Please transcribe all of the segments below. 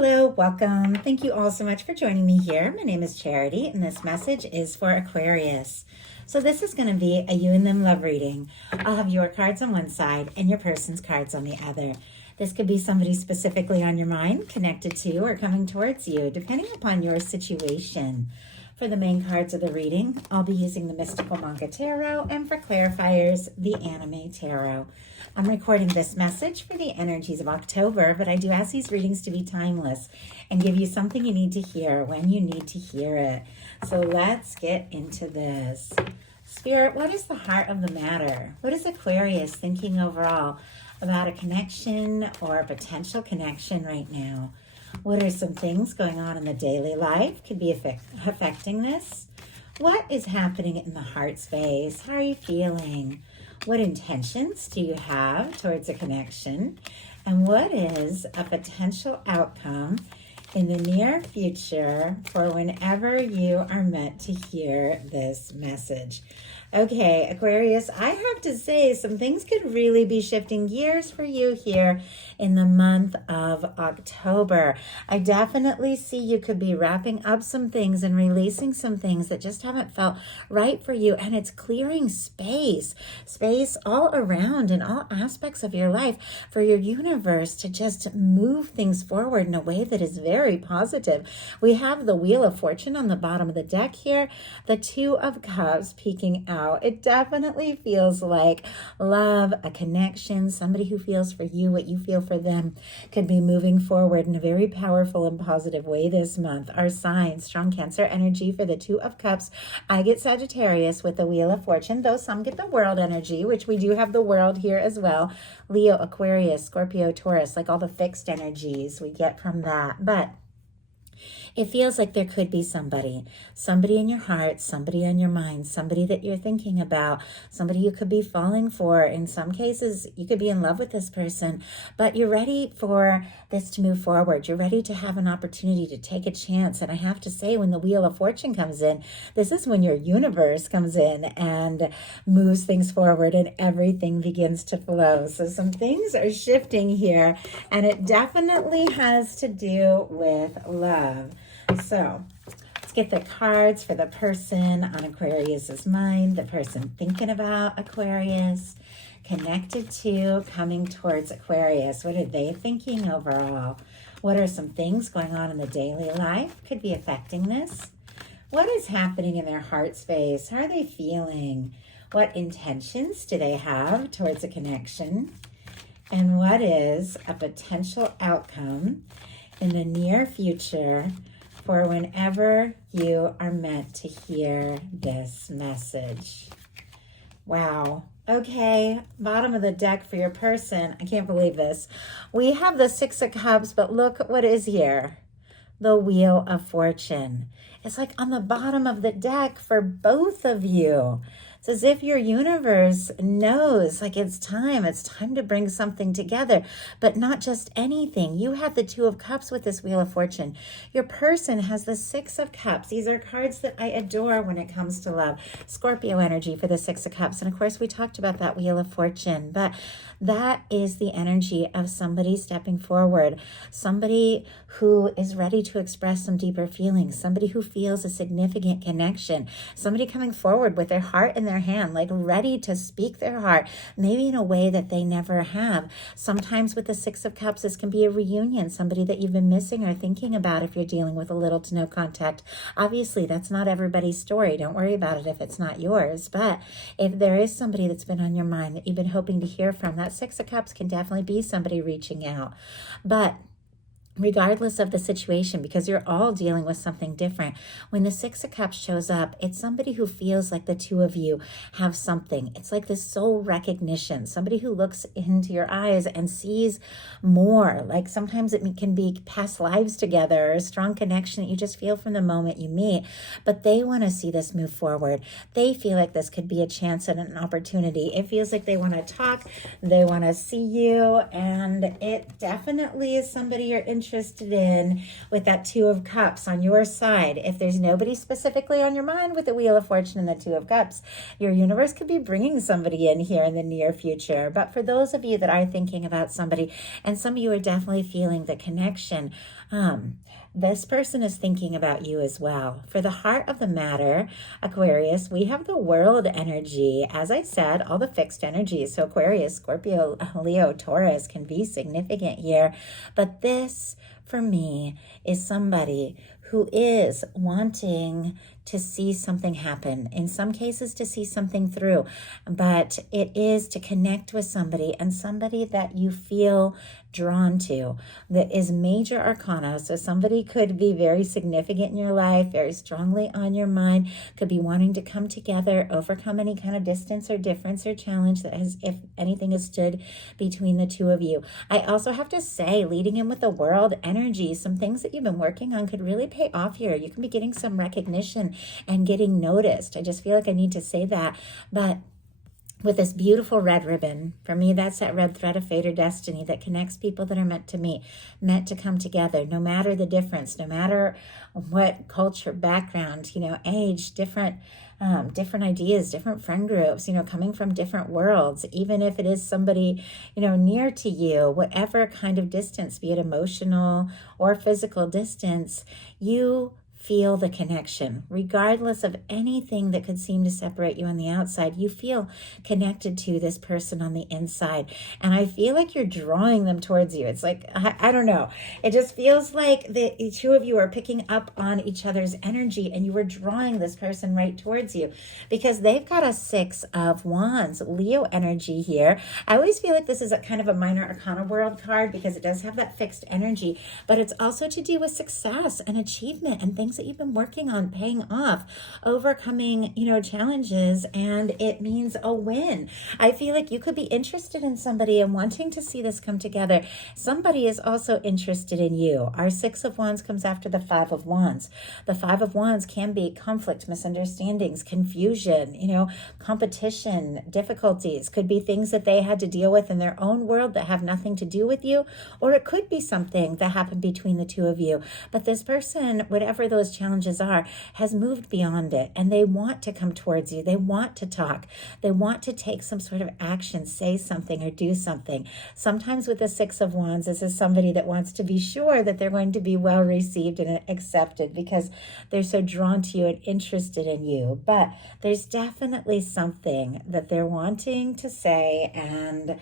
Hello, welcome. Thank you all so much for joining me here. My name is Charity, and this message is for Aquarius. So this is going to be a you and them love reading. I'll have your cards on one side and your person's cards on the other. This could be somebody specifically on your mind, connected to, or coming towards you, depending upon your situation. For the main cards of the reading, I'll be using the Mystical Manga Tarot, and for clarifiers, the Anime Tarot. I'm recording this message for the energies of October, but I do ask these readings to be timeless and give you something you need to hear when you need to hear it. So let's get into this. Spirit, what is the heart of the matter? What is Aquarius thinking overall about a connection or a potential connection right now? What are some things going on in the daily life could be affecting this? What is happening in the heart space? How are you feeling? What intentions do you have towards a connection? And what is a potential outcome in the near future for whenever you are meant to hear this message? Okay, Aquarius, I have to say some things could really be shifting gears for you here in the month of October. I definitely see you could be wrapping up some things and releasing some things that just haven't felt right for you. And it's clearing space all around in all aspects of your life for your universe to just move things forward in a way that is very positive. We have the Wheel of Fortune on the bottom of the deck here, the Two of Cups peeking out. It definitely feels like love, a connection, somebody who feels for you what you feel for them could be moving forward in a very powerful and positive way this month. Our signs, strong Cancer energy for the Two of Cups. I get Sagittarius with the Wheel of Fortune, though some get the World energy, which we do have the World here as well. Leo, Aquarius, Scorpio, Taurus, like all the fixed energies we get from that. But it feels like there could be somebody in your heart, somebody on your mind, somebody that you're thinking about, somebody you could be falling for. In some cases, you could be in love with this person, but you're ready for this to move forward. You're ready to have an opportunity to take a chance. And I have to say, when the Wheel of Fortune comes in, this is when your universe comes in and moves things forward and everything begins to flow. So some things are shifting here, and it definitely has to do with love. So let's get the cards for the person on Aquarius's mind, the person thinking about Aquarius, connected to, coming towards Aquarius. What are they thinking overall? What are some things going on in the daily life could be affecting this? What is happening in their heart space? How are they feeling? What intentions do they have towards a connection? And what is a potential outcome in the near future for whenever you are meant to hear this message? Wow. Okay, bottom of the deck for your person. I can't believe this. We have the Six of Cups, but look what is here. The Wheel of Fortune. It's like on the bottom of the deck for both of you. It's as if your universe knows, like it's time to bring something together, but not just anything. You have the Two of Cups with this Wheel of Fortune. Your person has the Six of Cups. These are cards that I adore when it comes to love. Scorpio energy for the Six of Cups. And of course, we talked about that Wheel of Fortune, but that is the energy of somebody stepping forward, somebody who is ready to express some deeper feelings, somebody who feels a significant connection, somebody coming forward with their heart in their hand, like ready to speak their heart, maybe in a way that they never have. Sometimes with the Six of Cups, this can be a reunion, somebody that you've been missing or thinking about if you're dealing with a little to no contact. Obviously, that's not everybody's story. Don't worry about it if it's not yours. But if there is somebody that's been on your mind that you've been hoping to hear from, that Six of Cups can definitely be somebody reaching out. But regardless of the situation, because you're all dealing with something different, when the Six of Cups shows up, it's somebody who feels like the two of you have something. It's like this soul recognition, somebody who looks into your eyes and sees more. Like sometimes it can be past lives together, or a strong connection that you just feel from the moment you meet, but they want to see this move forward. They feel like this could be a chance and an opportunity. It feels like they want to talk, they want to see you, and it definitely is somebody you're interested interested in with that Two of Cups on your side. If there's nobody specifically on your mind with the Wheel of Fortune and the Two of Cups, your universe could be bringing somebody in here in the near future. But for those of you that are thinking about somebody, and some of you are definitely feeling the connection, this person is thinking about you as well. For the heart of the matter, Aquarius, we have the world energy. As I said, all the fixed energies. So Aquarius, Scorpio, Leo, Taurus can be significant here. But this, for me, is somebody who is wanting to see something happen. In some cases, to see something through. But it is to connect with somebody, and somebody that you feel drawn to, that is major arcana. So somebody could be very significant in your life, very strongly on your mind, could be wanting to come together, overcome any kind of distance or difference or challenge that has, if anything, has stood between the two of you. I also have to say, leading in with the world energy, some things that you've been working on could really pay off here. You can be getting some recognition and getting noticed. I just feel like I need to say that. But with this beautiful red ribbon, for me, that's that red thread of fate or destiny that connects people that are meant to meet, meant to come together, no matter the difference, no matter what culture, background, age, different ideas, different friend groups, coming from different worlds, even if it is somebody, near to you, whatever kind of distance, be it emotional or physical distance, you feel the connection. Regardless of anything that could seem to separate you on the outside, you feel connected to this person on the inside. And I feel like you're drawing them towards you. It's like, I don't know. It just feels like the two of you are picking up on each other's energy, and you were drawing this person right towards you because they've got a Six of Wands, Leo energy here. I always feel like this is a kind of a minor arcana world card because it does have that fixed energy, but it's also to do with success and achievement and things that you've been working on paying off, overcoming, challenges, and it means a win. I feel like you could be interested in somebody and wanting to see this come together. Somebody is also interested in you. Our Six of Wands comes after the Five of Wands. The Five of Wands can be conflict, misunderstandings, confusion, competition, difficulties. Could be things that they had to deal with in their own world that have nothing to do with you, or it could be something that happened between the two of you. But this person, whatever those challenges are, has moved beyond it, and they want to come towards you. They want to talk. They want to take some sort of action, say something or do something. Sometimes with the Six of Wands, this is somebody that wants to be sure that they're going to be well received and accepted because they're so drawn to you and interested in you. But there's definitely something that they're wanting to say, and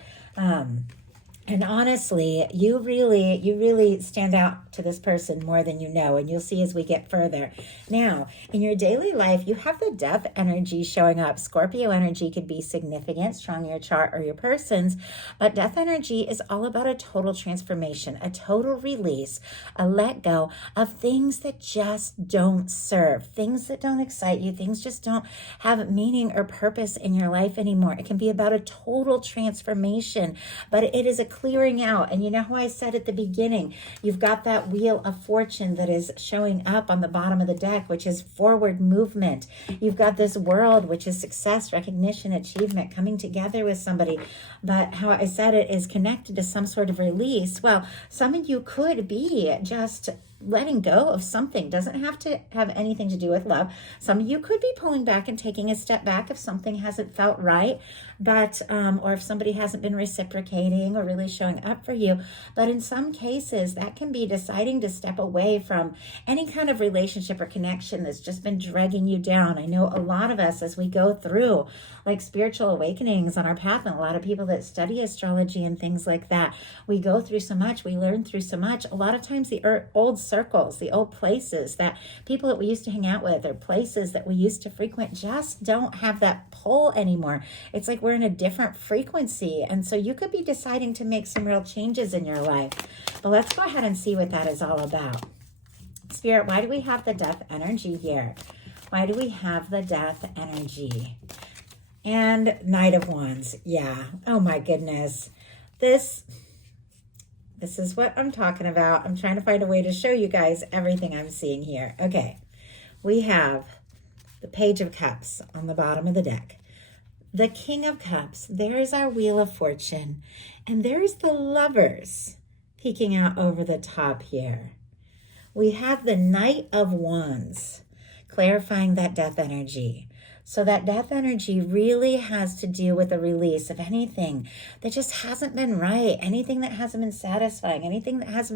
honestly, you really stand out to this person more than you know, and you'll see as we get further. Now, in your daily life, you have the Death energy showing up. Scorpio energy could be significant, strong in your chart or your person's, but Death energy is all about a total transformation, a total release, a let go of things that just don't serve, things that don't excite you, things just don't have meaning or purpose in your life anymore. It can be about a total transformation, but it is a clearing out. And you know how I said at the beginning, you've got that Wheel of Fortune that is showing up on the bottom of the deck, which is forward movement. You've got this World, which is success, recognition, achievement, coming together with somebody. But how I said it is connected to some sort of release. Well, some of you could be just letting go of something. Doesn't have to have anything to do with love. Some of you could be pulling back and taking a step back if something hasn't felt right, but or if somebody hasn't been reciprocating or really showing up for you. But in some cases, that can be deciding to step away from any kind of relationship or connection that's just been dragging you down. I know a lot of us, as we go through like spiritual awakenings on our path, and a lot of people that study astrology and things like that, we go through so much, we learn through so much. A lot of times the old circles, the old places that people that we used to hang out with or places that we used to frequent just don't have that pull anymore. It's like we're in a different frequency. And so you could be deciding to make some real changes in your life. But let's go ahead and see what that is all about. Spirit, why do we have the Death energy here? Why do we have the Death energy? And Knight of Wands. Yeah. Oh my goodness. This is what I'm talking about. I'm trying to find a way to show you guys everything I'm seeing here. Okay. We have the Page of Cups on the bottom of the deck. The King of Cups. There's our Wheel of Fortune. And there's the Lovers. peeking out over the top here. We have the Knight of Wands, clarifying that death energy. So that death energy really has to do with the release of anything that just hasn't been right, anything that hasn't been satisfying, anything that has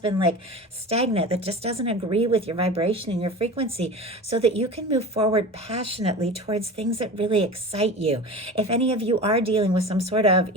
been like stagnant, that just doesn't agree with your vibration and your frequency, so that you can move forward passionately towards things that really excite you. If any of you are dealing with some sort of,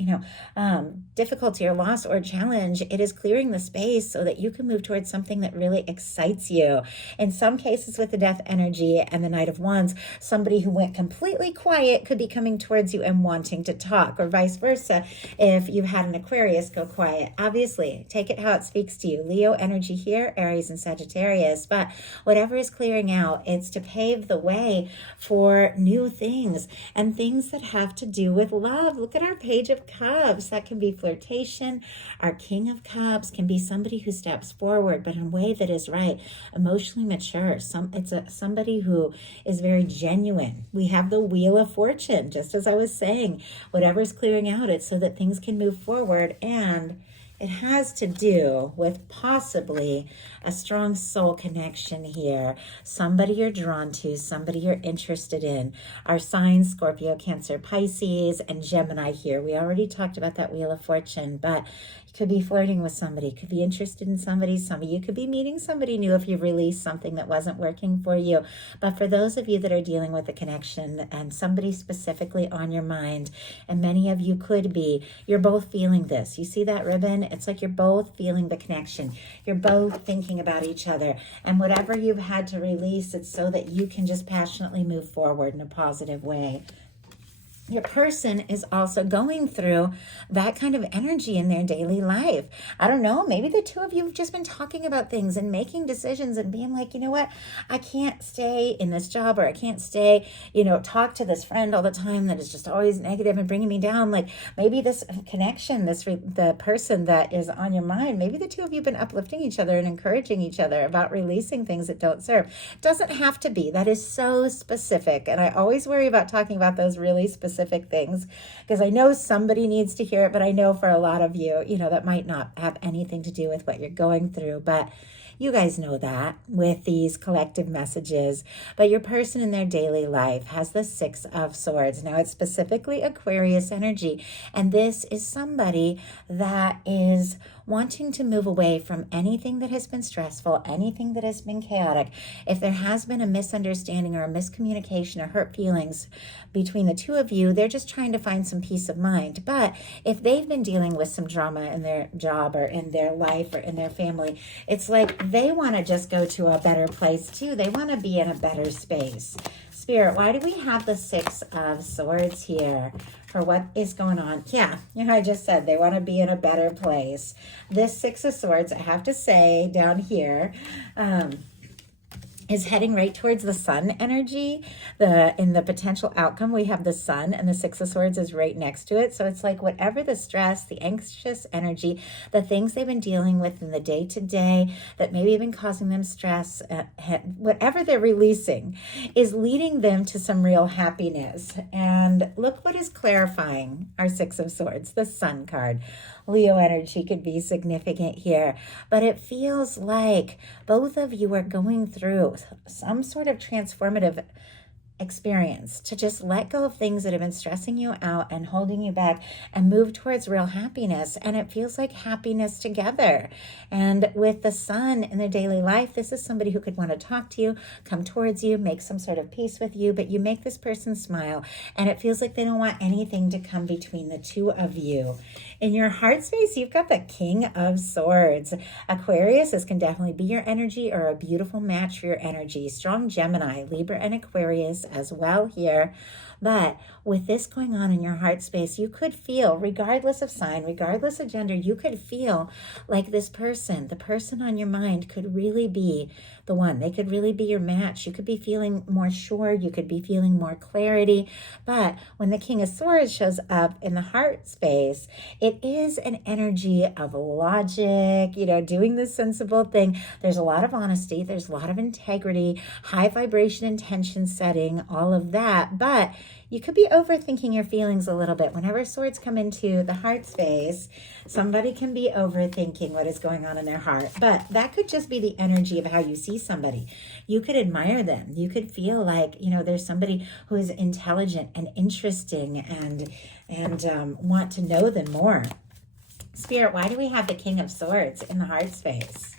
difficulty or loss or challenge, it is clearing the space so that you can move towards something that really excites you. In some cases with the death energy and the Knight of Wands, somebody who went completely quiet could be coming towards you and wanting to talk, or vice versa. If you've had an Aquarius go quiet, obviously take it how it speaks to you. Leo energy here, Aries and Sagittarius, but whatever is clearing out, it's to pave the way for new things and things that have to do with love. Look at our Page of Cups. That can be flirtation. Our King of Cups can be somebody who steps forward, but in a way that is right, emotionally mature. Somebody who is very genuine. We have the Wheel of Fortune, just as I was saying. Whatever's clearing out, it's so that things can move forward, and it has to do with possibly a strong soul connection here. Somebody you're drawn to, somebody you're interested in. Our signs, Scorpio, Cancer, Pisces, and Gemini here. We already talked about that Wheel of Fortune, but you could be flirting with somebody, could be interested in somebody. Some of you could be meeting somebody new if you released something that wasn't working for you. But for those of you that are dealing with a connection and somebody specifically on your mind, and many of you could be, you're both feeling this. You see that ribbon? It's like you're both feeling the connection. You're both thinking about each other. And whatever you've had to release, it's so that you can just passionately move forward in a positive way. Your person is also going through that kind of energy in their daily life. I don't know, maybe the two of you have just been talking about things and making decisions and being like, you know what, I can't stay in this job, or I can't stay, talk to this friend all the time that is just always negative and bringing me down. Like maybe this connection, the person that is on your mind, maybe the two of you have been uplifting each other and encouraging each other about releasing things that don't serve. Doesn't have to be. That is so specific. And I always worry about talking about those really specific things, because I know somebody needs to hear it, but I know for a lot of you, that might not have anything to do with what you're going through. But you guys know that with these collective messages. But your person in their daily life has the Six of Swords. Now it's specifically Aquarius energy. And this is somebody that is wanting to move away from anything that has been stressful, anything that has been chaotic. If there has been a misunderstanding or a miscommunication or hurt feelings between the two of you, they're just trying to find some peace of mind. But if they've been dealing with some drama in their job or in their life or in their family, it's like they want to just go to a better place too. They want to be in a better space. Spirit, why do we have the Six of Swords here for what is going on? Yeah, I just said they want to be in a better place. This Six of Swords, I have to say, down here, is heading right towards the Sun energy. In the potential outcome, we have the Sun, and the Six of Swords is right next to it. So it's like whatever the stress, the anxious energy, the things they've been dealing with in the day-to-day that maybe have been causing them stress, whatever they're releasing is leading them to some real happiness. And look what is clarifying our Six of Swords, the Sun card. Leo energy could be significant here, but it feels like both of you are going through some sort of transformative experience to just let go of things that have been stressing you out and holding you back and move towards real happiness. And it feels like happiness together. And with the Sun in their daily life, this is somebody who could want to talk to you, come towards you, make some sort of peace with you, but you make this person smile, and it feels like they don't want anything to come between the two of you. In your heart space, you've got the King of Swords. Aquarius, this can definitely be your energy or a beautiful match for your energy. Strong Gemini, Libra, and Aquarius as well here. But with this going on in your heart space, you could feel, regardless of sign, regardless of gender, you could feel like this person, the person on your mind, could really be the one. They could really be your match. You could be feeling more sure. You could be feeling more clarity. But when the King of Swords shows up in the heart space, it is an energy of logic, doing the sensible thing. There's a lot of honesty. There's a lot of integrity, high vibration intention setting, all of that. But You could be overthinking your feelings a little bit. Whenever swords come into the heart space, somebody can be overthinking what is going on in their heart. But that could just be the energy of how you see somebody. You could admire them. You could feel like, there's somebody who is intelligent and interesting and want to know them more. Spirit, why do we have the King of Swords in the heart space?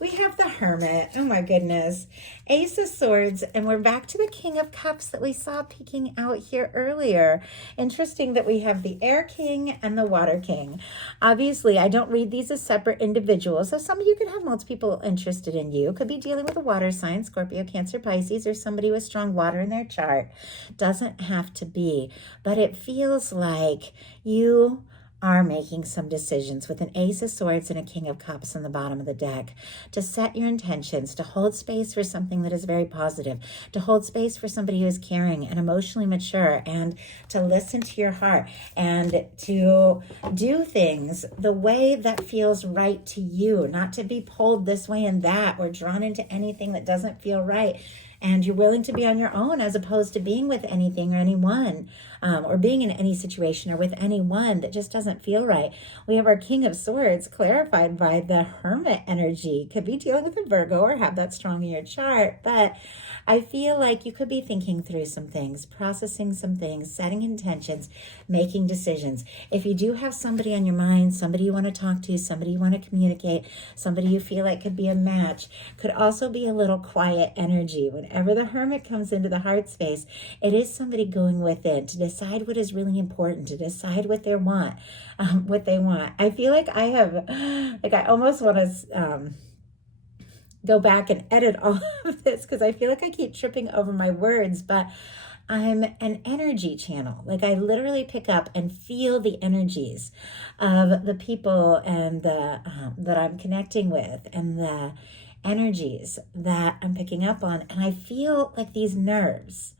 We have the Hermit. Oh my goodness. Ace of Swords. And we're back to the King of Cups that we saw peeking out here earlier. Interesting that we have the Air King and the Water King. Obviously, I don't read these as separate individuals. So some of you could have multiple people interested in you. Could be dealing with a water sign, Scorpio, Cancer, Pisces, or somebody with strong water in their chart. Doesn't have to be. But it feels like you are making some decisions with an Ace of Swords and a King of Cups on the bottom of the deck to set your intentions, to hold space for something that is very positive, to hold space for somebody who is caring and emotionally mature, and to listen to your heart and to do things the way that feels right to you, not to be pulled this way and that or drawn into anything that doesn't feel right. And you're willing to be on your own as opposed to being with anything or anyone, or being in any situation or with anyone that just doesn't feel right. We have our King of Swords clarified by the Hermit energy. Could be dealing with a Virgo or have that strong in your chart, but I feel like you could be thinking through some things, processing some things, setting intentions, making decisions. If you do have somebody on your mind, somebody you want to talk to, somebody you want to communicate, somebody you feel like could be a match, could also be a little quiet energy. Whenever the Hermit comes into the heart space, it is somebody going within to decide what is really important, to decide what they want, I feel like I almost want to go back and edit all of this because I feel like I keep tripping over my words, but I'm an energy channel. Like I literally pick up and feel the energies of the people and that I'm connecting with and the energies that I'm picking up on. And I feel like these nerves.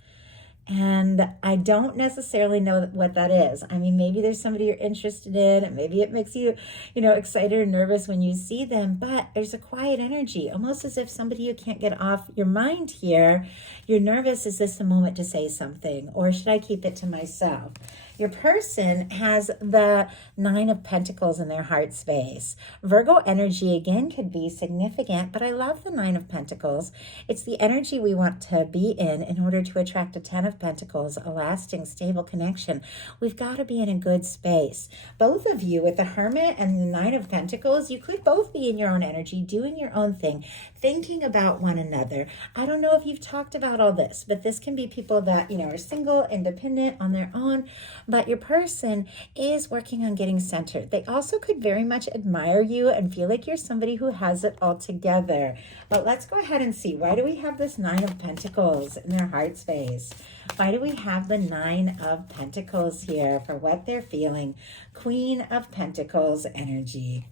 And I don't necessarily know what that is. I mean, maybe there's somebody you're interested in, and maybe it makes you, excited or nervous when you see them, but there's a quiet energy, almost as if somebody you can't get off your mind here. You're nervous. Is this the moment to say something, or should I keep it to myself? Your person has the Nine of Pentacles in their heart space. Virgo energy, again, could be significant, but I love the Nine of Pentacles. It's the energy we want to be in order to attract a Ten of Pentacles, a lasting, stable connection. We've got to be in a good space. Both of you, with the Hermit and the Nine of Pentacles, you could both be in your own energy, doing your own thing, thinking about one another. I don't know if you've talked about all this, but this can be people that, are single, independent, on their own, but your person is working on getting centered. They also could very much admire you and feel like you're somebody who has it all together. But let's go ahead and see. Why do we have this Nine of Pentacles in their heart space? Why do we have the Nine of Pentacles here for what they're feeling? Queen of Pentacles energy.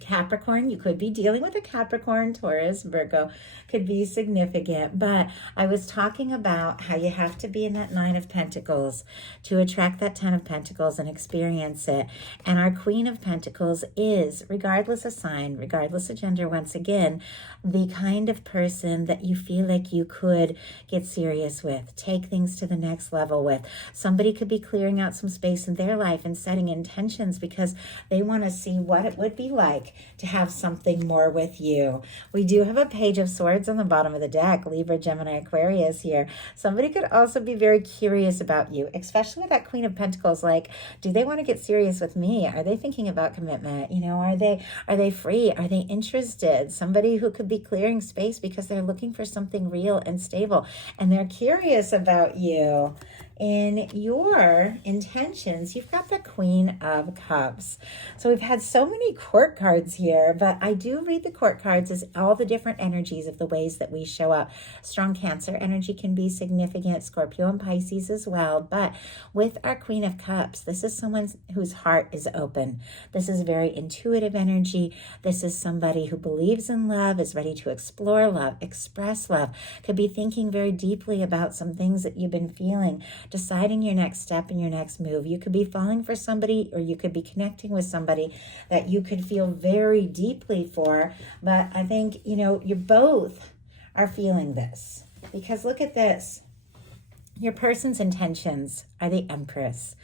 Capricorn, you could be dealing with a Capricorn, Taurus, Virgo, could be significant. But I was talking about how you have to be in that Nine of Pentacles to attract that Ten of Pentacles and experience it. And our Queen of Pentacles is, regardless of sign, regardless of gender, once again, the kind of person that you feel like you could get serious with, take things to the next level with. Somebody could be clearing out some space in their life and setting intentions because they want to see what it would be like to have something more with you. We do have a Page of Swords on the bottom of the deck, Libra, Gemini, Aquarius here. Somebody could also be very curious about you, especially with that Queen of Pentacles. Like, do they want to get serious with me? Are they thinking about commitment? Are they free? Are they interested? Somebody who could be clearing space because they're looking for something real and stable, and they're curious about you. In your intentions, you've got the Queen of Cups. So we've had so many court cards here, but I do read the court cards as all the different energies of the ways that we show up. Strong Cancer energy can be significant, Scorpio and Pisces as well. But with our Queen of Cups, this is someone whose heart is open. This is very intuitive energy. This is somebody who believes in love, is ready to explore love, express love, could be thinking very deeply about some things that you've been feeling, deciding your next step and your next move. You could be falling for somebody, or you could be connecting with somebody that you could feel very deeply for. But I think, you both are feeling this, because look at this. Your person's intentions are the Empress.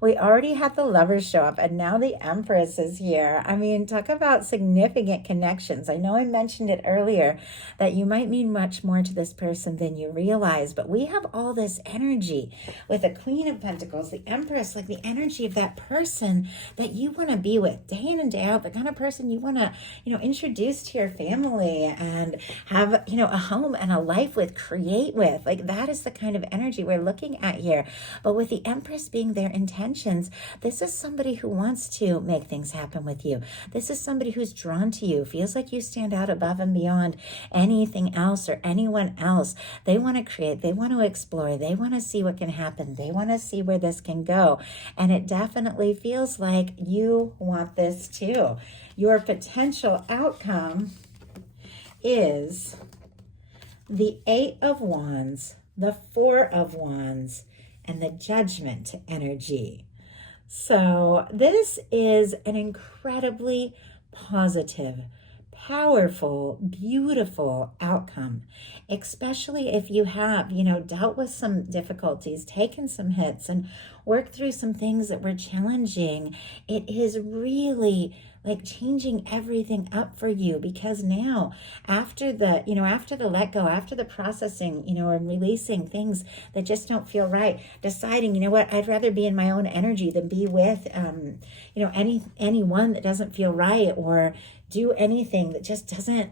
We already had the Lovers show up, and now the Empress is here. I mean, talk about significant connections. I know I mentioned it earlier that you might mean much more to this person than you realize, but we have all this energy with the Queen of Pentacles, the Empress, like the energy of that person that you want to be with day in and day out, the kind of person you want to, introduce to your family and have, a home and a life with, create with. Like, that is the kind of energy we're looking at here. But with the Empress being their intention, this is somebody who wants to make things happen with you. This is somebody who's drawn to you, feels like you stand out above and beyond anything else or anyone else. They want to create, they want to explore, they want to see what can happen, they want to see where this can go. And it definitely feels like you want this too. Your potential outcome is the Eight of Wands, the Four of Wands, and the Judgment energy. So this is an incredibly positive, powerful, beautiful outcome, especially if you have, dealt with some difficulties, taken some hits, and worked through some things that were challenging. It is really like changing everything up for you, because now after the let go, after the processing, and releasing things that just don't feel right, deciding, I'd rather be in my own energy than be with, anyone that doesn't feel right, or do anything that just doesn't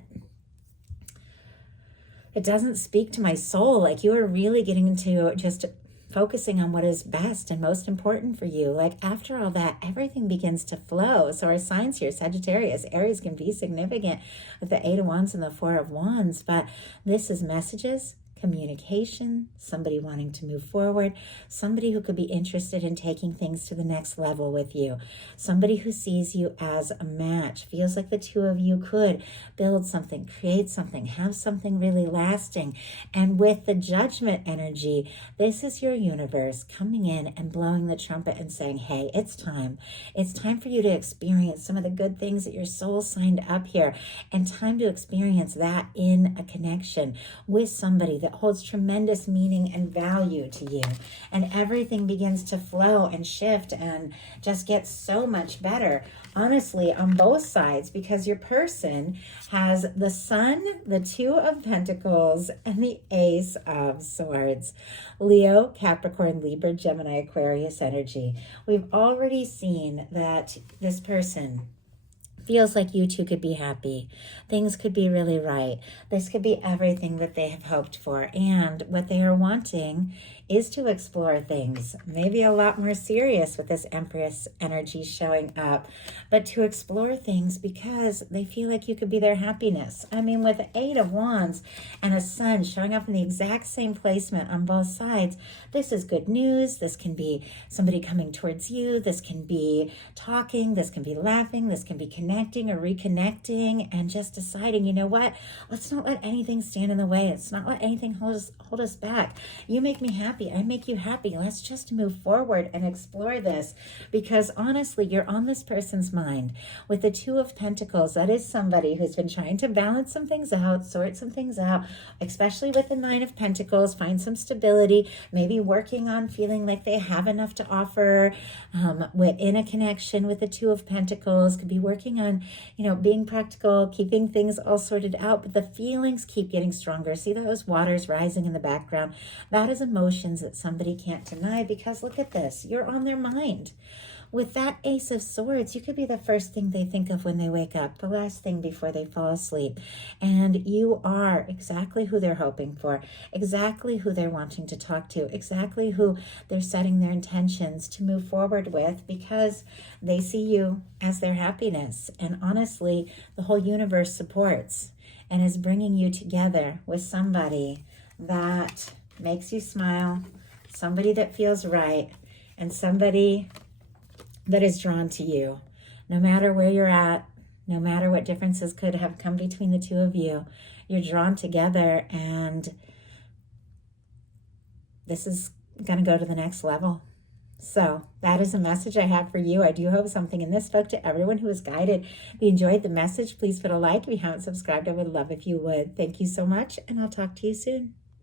speak to my soul. Like, you are really getting into just focusing on what is best and most important for you. Like, after all that, everything begins to flow. So our signs here, Sagittarius, Aries, can be significant with the Eight of Wands and the Four of Wands, but this is messages, communication, somebody wanting to move forward, somebody who could be interested in taking things to the next level with you, somebody who sees you as a match, feels like the two of you could build something, create something, have something really lasting. And with the Judgment energy, this is your universe coming in and blowing the trumpet and saying, hey, it's time. It's time for you to experience some of the good things that your soul signed up here, and time to experience that in a connection with somebody that holds tremendous meaning and value to you. And everything begins to flow and shift and just get so much better, honestly, on both sides, because your person has the Sun, the Two of Pentacles, and the Ace of Swords. Leo, Capricorn, Libra, Gemini, Aquarius energy. We've already seen that this person feels like you two could be happy. Things could be really right. This could be everything that they have hoped for. And what they are wanting is to explore things, maybe a lot more serious with this Empress energy showing up, but to explore things because they feel like you could be their happiness. I mean, with the Eight of Wands and a Sun showing up in the exact same placement on both sides, this is good news. This can be somebody coming towards you. This can be talking. This can be laughing. This can be connecting or reconnecting and just deciding, you know what? Let's not let anything stand in the way. Let's not let anything hold us back. You make me happy. I make you happy. Let's just move forward and explore this, because honestly, you're on this person's mind. With the Two of Pentacles, that is somebody who's been trying to balance some things out, sort some things out, especially with the Nine of Pentacles, find some stability, maybe working on feeling like they have enough to offer within a connection with the Two of Pentacles, could be working on, being practical, keeping things all sorted out, but the feelings keep getting stronger. See those waters rising in the background? That is emotions that somebody can't deny, because look at this, you're on their mind. With that Ace of Swords, you could be the first thing they think of when they wake up, the last thing before they fall asleep. And you are exactly who they're hoping for, exactly who they're wanting to talk to, exactly who they're setting their intentions to move forward with, because they see you as their happiness. And honestly, the whole universe supports and is bringing you together with somebody that makes you smile, somebody that feels right, and somebody that is drawn to you. No matter where you're at, no matter what differences could have come between the two of you, you're drawn together, and this is going to go to the next level. So that is a message I have for you. I do hope something in this spoke to everyone who was guided. If you enjoyed the message, please put a like. If you haven't subscribed, I would love if you would. Thank you so much, and I'll talk to you soon.